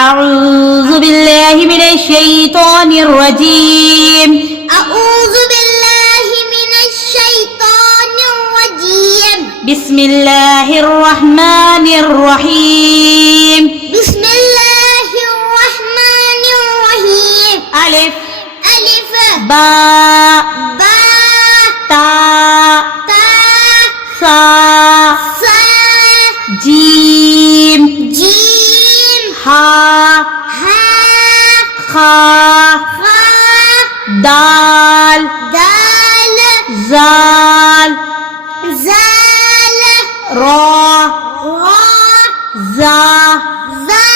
أعوذ بالله من الشيطان الرجيم. أعوذ بالله من الشيطان الرجيم. بسم الله الرحمن الرحيم. بسم الله الرحمن الرحيم. ألف ألف باء باء تاء تاء ثاء ثاء جيم جيم ها ها خاء خا دال دال زال زال را را زا ذا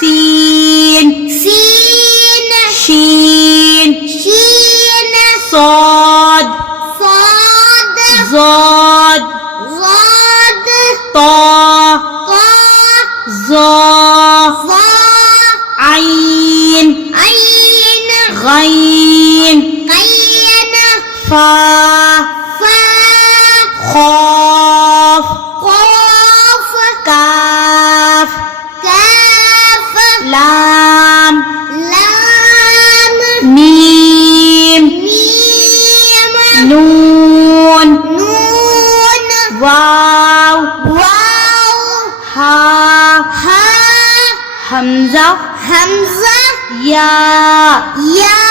سين سين شين شين صاد صاد زاد ضاد طا طا ظا ظا عين عين غين قين فا فا خاف قاف كاف كاف لام لام ميم ميم نون نون واو واو ها ها همزة همزة يا يا.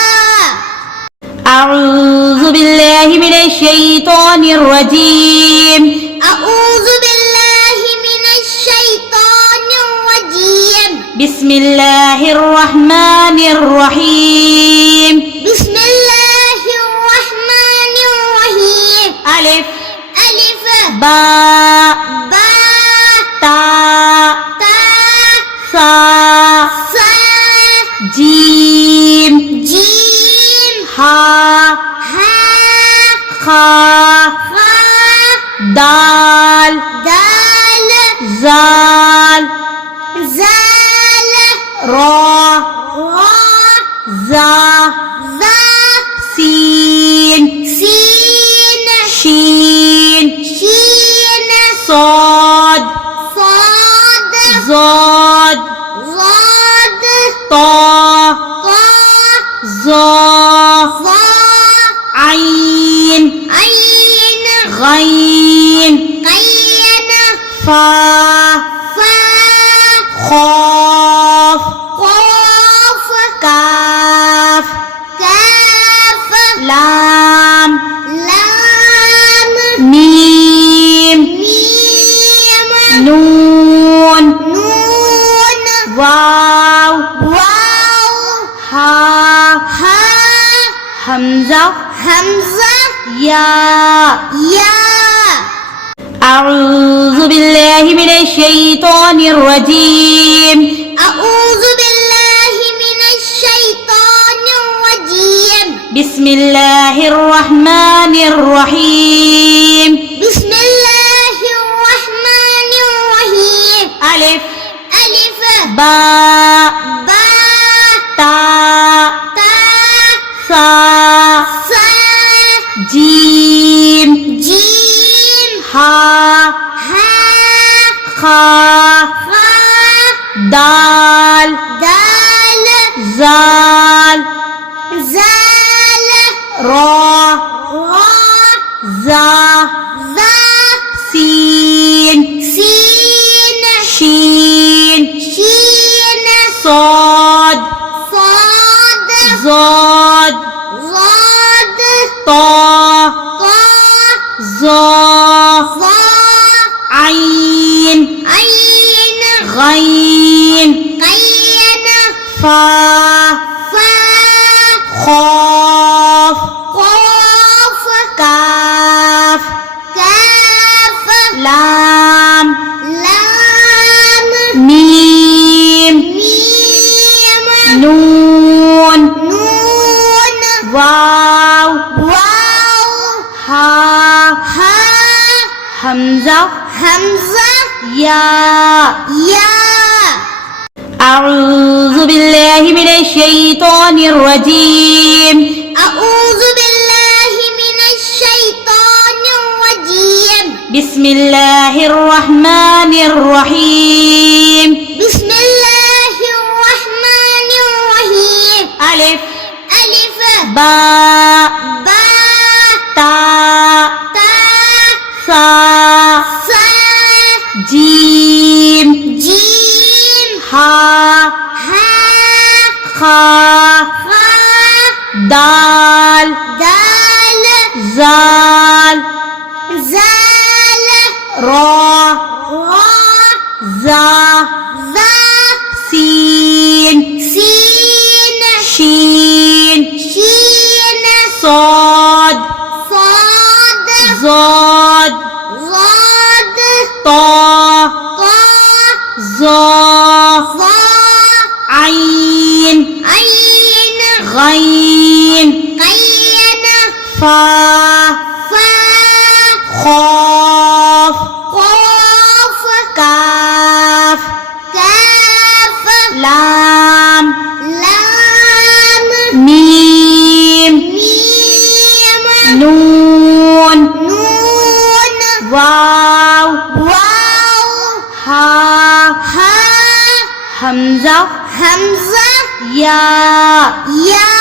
أعوذ بالله من الشيطان الرجيم. أعوذ بالله من الشيطان الرجيم. بسم الله الرحمن الرحيم. بسم الله الرحمن الرحيم. ألف ألف باء باء تاء تاء ثاء ثاء جيم جيم ها ها خاء خا دال دال زال زال را را زا ذا سين سين شين شين صاد صاد زاد ضاد طا طا ظا ظا عين عين غين قين فا فا خاف قاف كاف كاف لام لام ميم ميم نون نون واو واو ها ها همزة همزة يا يا. أعوذ بالله من الشيطان الرجيم. أعوذ بالله من الشيطان الرجيم. بسم الله الرحمن الرحيم. بسم الله الرحمن الرحيم. ألف ألف باء باء تاء تاء ثاء ثاء جيم جيم ها ها خاء خا دال دال زال زال را را زا ذا سين سين شين شين صاد صاد زاد ضاد طا طا ظا ظا عين عين غين قين فا فا خاف قاف كاف كاف لام لام ميم ميم نون نون واو واو ها ها همزة همزة يا يا. أعوذ بالله من الشيطان الرجيم. أعوذ بالله من الشيطان الرجيم. بسم الله الرحمن الرحيم. بسم الله الرحمن دال دال زال زال را را زا ذا سين سين شين شين صاد صاد زاد ضاد طا طا زا ظا عين عين غين قين فا فا خاف قاف كاف كاف لام لام ميم ميم نون نون واو واو ها ها همزة همزة يا يا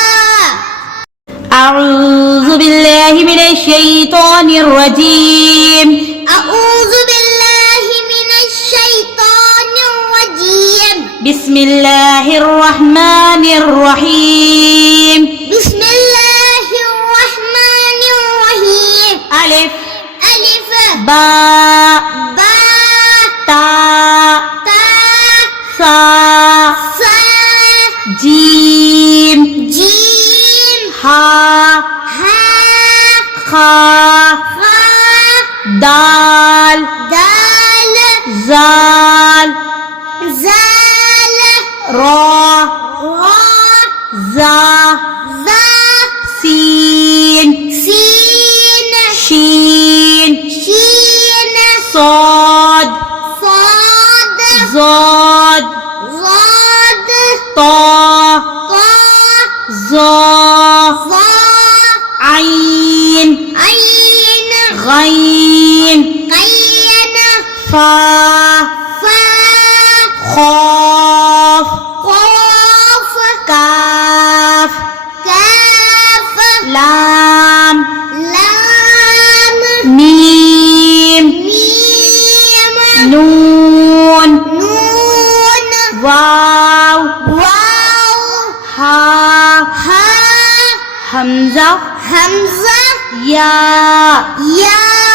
أعوذ بالله من الشيطان الرجيم أعوذ بالله من الشيطان الرجيم بسم الله الرحمن الرحيم بسم الله الرحمن الرحيم ألف ألف باء باء تاء تاء ثاء ثا جيم جيم ها ها خا خا دال دال زال زال را را زا ذا سين سين شين شين صاد صاد زاد ضاد طا طا زا ظا عين عين غين قين فا فا خاف قاف كاف كاف لام لام ميم ميم نون نون واو واو ها ها همزة همزة يا يا